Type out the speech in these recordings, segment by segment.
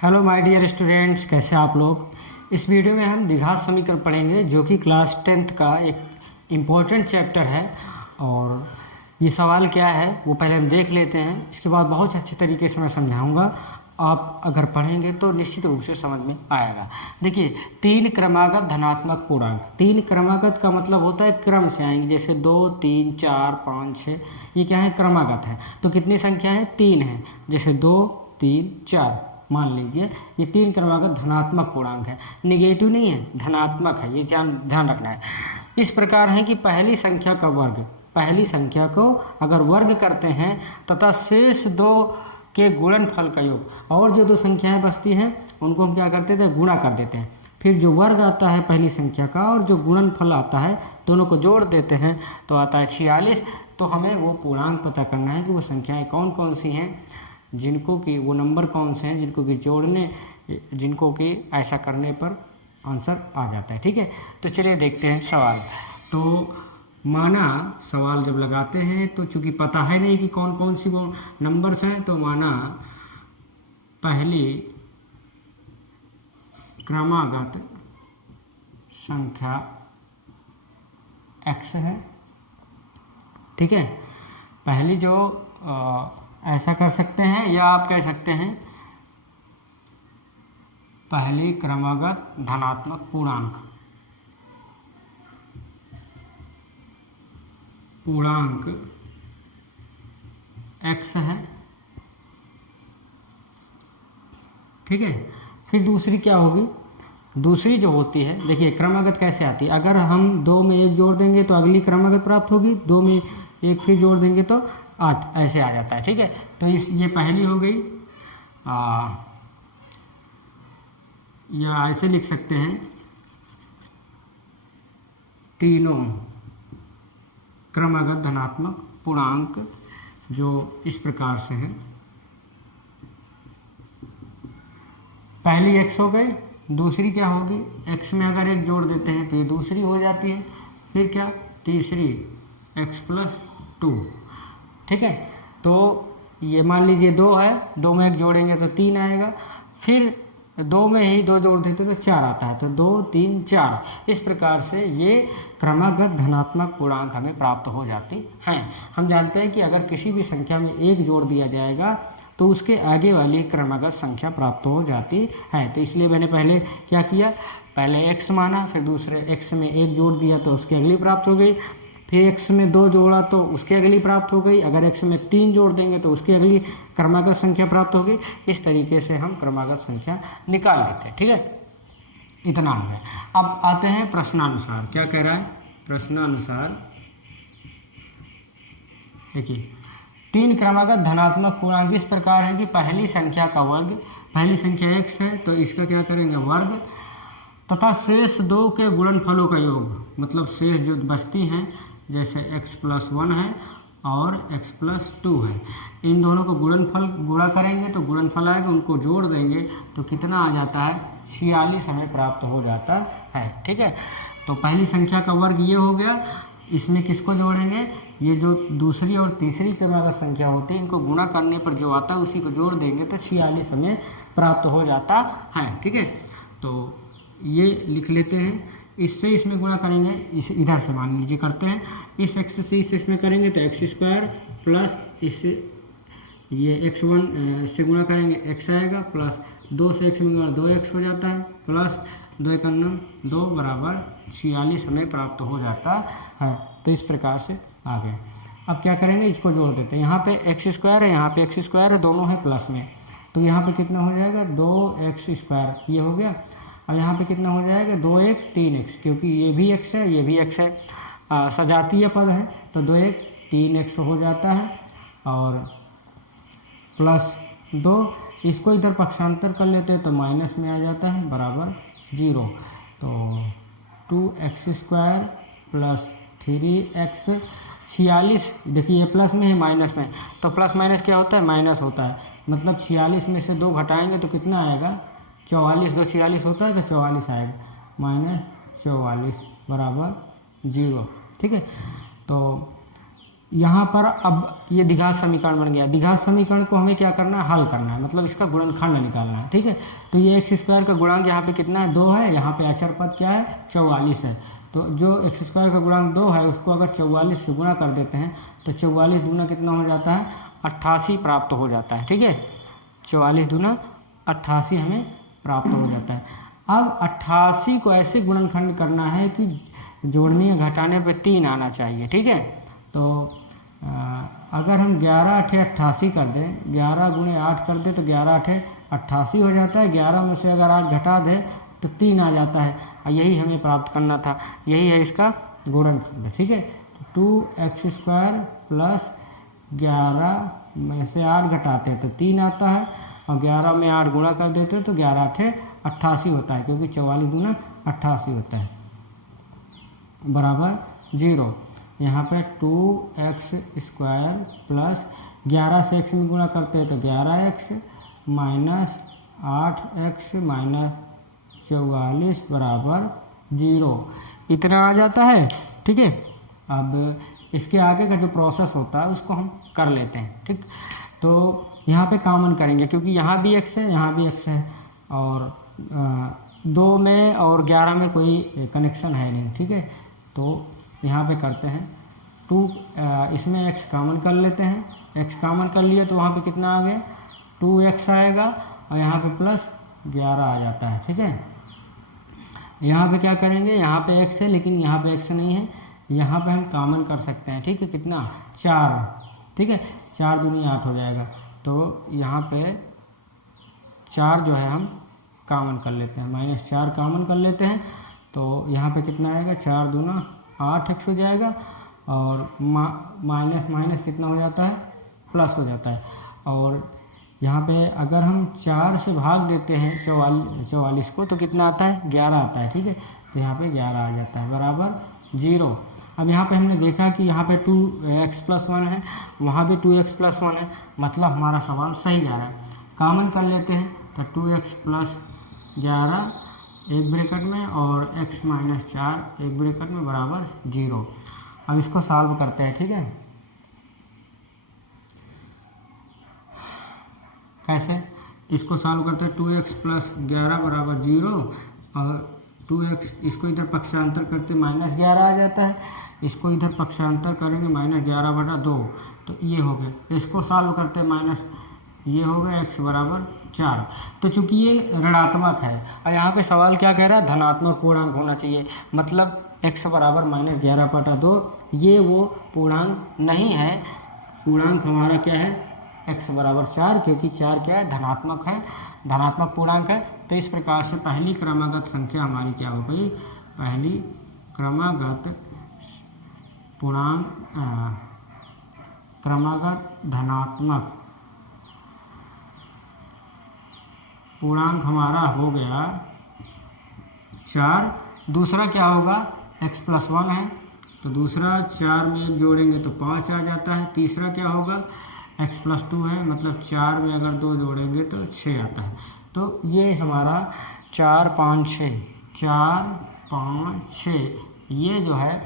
Hello my dear students, कैसे आप लोग। इस वीडियो में हम द्विघात समीकरण पढ़ेंगे जो कि क्लास 10th का एक इम्पोर्टेंट चैप्टर है। और ये सवाल क्या है वो पहले हम देख लेते हैं, इसके बाद बहुत अच्छे तरीके से मैं समझाऊंगा। आप अगर पढ़ेंगे तो निश्चित रूप से समझ में आएगा। देखिए, 3 क्रमागत धनात्मक पूर्णांक। 3 क्रमागत का मतलब होता है क्रम से आएंगे, जैसे 2, 3, 4, 5, 6। ये क्या है? क्रमागत है। तो कितनी संख्या है? 3 है। जैसे 2, 3, 4 मान लीजिए ये 3 क्रमागत धनात्मक पूर्णांक है, निगेटिव नहीं है, धनात्मक है। ये ध्यान रखना है। इस प्रकार है कि पहली संख्या का वर्ग, पहली संख्या को अगर वर्ग करते हैं तथा शेष दो के गुणनफल का योग, और जो दो संख्याएं बचती हैं उनको हम क्या करते थे? गुणा कर देते हैं। फिर जो वर्ग आता है पहली संख्या का और जो गुणनफल आता है दोनों को जोड़ देते हैं तो आता है 46। तो हमें वो पूर्णांक पता करना है कि वो संख्याएं कौन कौन सी हैं, जिनको कि वो नंबर कौन से हैं जिनको कि ऐसा करने पर आंसर आ जाता है। ठीक है, तो चलिए देखते हैं सवाल। तो माना सवाल जब लगाते हैं तो चूंकि पता है नहीं कि कौन कौन सी वो नंबर्स हैं, तो माना पहली क्रमागत संख्या x है। ठीक है, पहली जो ऐसा कर सकते हैं या आप कह सकते हैं पहली क्रमागत धनात्मक पूर्णांक x है। ठीक है, फिर दूसरी क्या होगी? दूसरी जो होती है, देखिए क्रमागत कैसे आती है। अगर हम 2 में 1 जोड़ देंगे तो अगली क्रमागत प्राप्त होगी, 2 में 1 फिर जोड़ देंगे तो 8 ऐसे आ जाता है। ठीक है, तो ये पहली हो गई। या ऐसे लिख सकते हैं तीनों क्रमागत धनात्मक पूर्णांक जो इस प्रकार से है। पहली x हो गई, दूसरी क्या होगी? x में अगर 1 जोड़ देते हैं तो ये दूसरी हो जाती है। फिर क्या? तीसरी x + 2। ठीक है, तो ये मान लीजिए 2 है, 2 में 1 जोड़ेंगे तो 3 आएगा। फिर 2 में ही 2 जोड़ देते तो 4 आता है, तो 2, 3, 4। इस प्रकार से ये क्रमागत धनात्मक पूर्णांक हमें प्राप्त हो जाती हैं। हम जानते हैं कि अगर किसी भी संख्या में 1 जोड़ दिया जाएगा तो उसके आगे वाली क्रमागत संख्या प्राप्त हो जाती है। तो इसलिए मैंने पहले क्या किया? पहले x माना, फिर दूसरे x में 1 जोड़ दिया तो उसकी अगली प्राप्त हो गई। फिर x में 2 जोड़ा तो उसकी अगली प्राप्त हो गई। अगर x में 3 जोड़ देंगे तो उसकी अगली क्रमागत संख्या प्राप्त होगी। इस तरीके से हम क्रमागत संख्या निकाल लेते हैं। ठीक है, इतना हो गया। अब आते हैं प्रश्नानुसार। क्या कह रहा है प्रश्नानुसार? देखिए, 3 क्रमागत धनात्मक पूर्णांक इस प्रकार है कि पहली संख्या का वर्ग, पहली संख्या x है तो इसका क्या करेंगे? वर्ग, तथा शेष 2 के गुणनफलों का योग, मतलब शेष जो बचती हैं, जैसे x + 1 है और x + 2 है, इन दोनों को गुणनफल गुणा करेंगे तो गुणनफल आएगा, उनको जोड़ देंगे तो कितना आ जाता है? 46 हमें प्राप्त हो जाता है। ठीक है, तो पहली संख्या का वर्ग ये हो गया। इसमें किसको जोड़ेंगे? ये जो दूसरी और तीसरी क्रमागत संख्या होती है इनको गुणा करने पर जो आता है उसी को जोड़ देंगे तो 46 हमें प्राप्त हो जाता है। ठीक है, तो ये लिख लेते हैं। इससे इसमें गुणा करेंगे, इस इधर से मान लीजिए करते हैं, इस x से इस x में करेंगे तो x² प्लस इससे ये x1 से गुणा करेंगे x आएगा, प्लस 2 से x में गुणा 2x हो जाता है, प्लस 2 × 9 2 बराबर 46 हमें प्राप्त हो जाता है। तो इस प्रकार से आ गए। अब क्या करेंगे? इसको जोड़ देते हैं। यहाँ पे x² है, यहाँ पे x² है, दोनों है प्लस में, तो यहाँ पे कितना हो जाएगा? 2x², ये हो गया। अब यहाँ पे कितना हो जाएगा? 2 × 1 = 3x, क्योंकि ये भी x है ये भी x है, सजातीय पद है, तो 2 × 1 = 3x हो जाता है, और प्लस 2, इसको इधर पक्षांतर कर लेते हैं तो माइनस में आ जाता है, बराबर 0। तो 2x² + 3x 46। देखिए ये प्लस में है माइनस में, तो प्लस माइनस क्या होता है? माइनस होता है। मतलब 46 में से 2 घटाएंगे तो कितना आएगा? 44। 2 46 होता है तो 44 आएगा, -44 बराबर 0। ठीक है, तो यहाँ पर अब ये द्विघात समीकरण बन गया। द्विघात समीकरण को हमें क्या करना है, हल करना है, मतलब इसका गुणनखंड निकालना है। ठीक है, तो ये एक्स स्क्वायर का गुणांक यहाँ पे कितना है, 2 है। यहाँ पे अचर पद क्या है, 44 है। तो जो एक्स स्क्वायर का गुणांक 2 है उसको अगर 44 से गुणा कर देते हैं तो 44 दूना कितना हो जाता है, 88 प्राप्त हो जाता है। ठीक है, 44 दूना 88 हमें प्राप्त हो जाता है। अब 88 को ऐसे गुणनखंड करना है कि जोड़ने या घटाने पे 3 आना चाहिए। ठीक है, तो अगर हम 11 8 88 कर दें, 11 गुणे 8 कर दें तो 11 8 88 हो जाता है। 11 में से अगर 8 घटा दें तो 3 आ जाता है। यही हमें प्राप्त करना था, यही है इसका गुणनखंड। ठीक है, तो 2x स्क्वायर प्लस 11 में से 8 घटाते हैं तो 3 आता है, और 11 में 8 गुणा कर देते हैं तो 11 8 88 होता है, क्योंकि 44 दूना 88 होता है, बराबर 0। यहाँ पे 2x स्क्वायर प्लस 11 से x में गुणा करते हैं तो 11x माइनस 8x माइनस 44 बराबर 0, इतना आ जाता है। ठीक है, अब इसके आगे का जो प्रोसेस होता है उसको हम कर लेते हैं। ठीक, तो यहाँ पे कॉमन करेंगे क्योंकि यहाँ भी x है, यहाँ भी x है, और 2 में और 11 में कोई कनेक्शन है नहीं। ठीक है, तो यहाँ पे करते हैं 2, इसमें x कॉमन कर लेते हैं। x कॉमन कर लिया तो वहाँ पे कितना आ गया, 2x आएगा, और यहाँ पे प्लस 11 आ जाता है। ठीक है, यहाँ पे क्या करेंगे, यहाँ पे x है लेकिन यहाँ पे x नहीं है, यहाँ पे हम कॉमन कर सकते हैं। ठीक है, कितना, 4। ठीक है, 4 दूनी 8 हो जाएगा, तो यहाँ पे 4 जो है हम कॉमन कर लेते हैं, -4 कॉमन कर लेते हैं, तो यहाँ पे कितना आएगा, 4 दूना 8x हो जाएगा, और माइनस माइनस कितना हो जाता है, प्लस हो जाता है। और यहाँ पे अगर हम 4 से भाग देते हैं 44 को तो कितना आता है, 11 आता है। ठीक है, तो यहाँ पे 11 आ जाता है, बराबर 0। अब यहाँ पे हमने देखा कि यहाँ पे 2x + 1 है, वहाँ भी 2x + 1 है, मतलब हमारा सवाल सही जा रहा है। कॉमन कर लेते हैं तो 2x + 11 एक ब्रैकेट में और x - 4 एक ब्रैकेट में बराबर 0। अब इसको सॉल्व करते हैं। ठीक है, कैसे इसको सॉल्व करते हैं, 2x + 11 बराबर 0, और 2x इसको इधर पक्षांतर करते -11 आ जाता है, इसको इधर पक्षांतर करेंगे -11/2, तो ये हो गया। इसको सॉल्व करते हैं ये हो गया x बराबर 4। तो चूंकि ये ऋणात्मक है और यहाँ पे सवाल क्या कह रहा है, धनात्मक पूर्णांक होना चाहिए, मतलब x बराबर -11/2, ये वो पूर्णांक नहीं है। पूर्णांक हमारा क्या है, x बराबर 4, क्योंकि 4 क्या है, धनात्मक है, धनात्मक पूर्णांक है। तो इस प्रकार से पहली क्रमागत संख्या हमारी क्या हो गई, पहली क्रमागत पूर्णांक क्रमागत धनात्मक पूर्णांक हमारा हो गया 4। दूसरा क्या होगा, x + 1 है, तो दूसरा 4 में 1 जोड़ेंगे तो 5 आ जाता है। तीसरा क्या होगा, x + 2 है, मतलब 4 में अगर 2 जोड़ेंगे तो 6 आता है। तो ये हमारा 4 5 6 4 5 6 ये जो है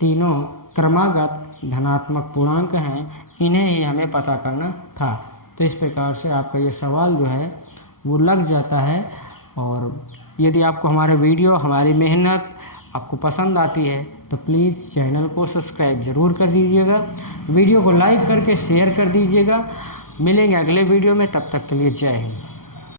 तीनों क्रमागत धनात्मक पूर्णांक हैं, इन्हें ही हमें पता करना था। तो इस प्रकार से आपका ये सवाल जो है वो लग जाता है। और यदि आपको हमारे वीडियो, हमारी मेहनत आपको पसंद आती है तो प्लीज़ चैनल को सब्सक्राइब ज़रूर कर दीजिएगा, वीडियो को लाइक करके शेयर कर दीजिएगा। मिलेंगे अगले वीडियो में, तब तक के लिए जय हिंद।